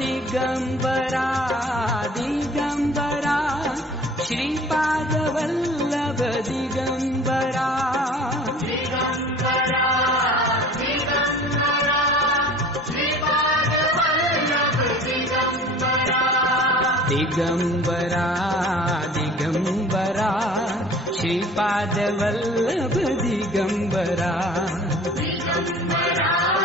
Digambara Digambara Shripad Vallabh Digambara Digambara Digambara Shripad Vallabh Digambara Digambara Digambara Shripad Vallabh Digambara Digambara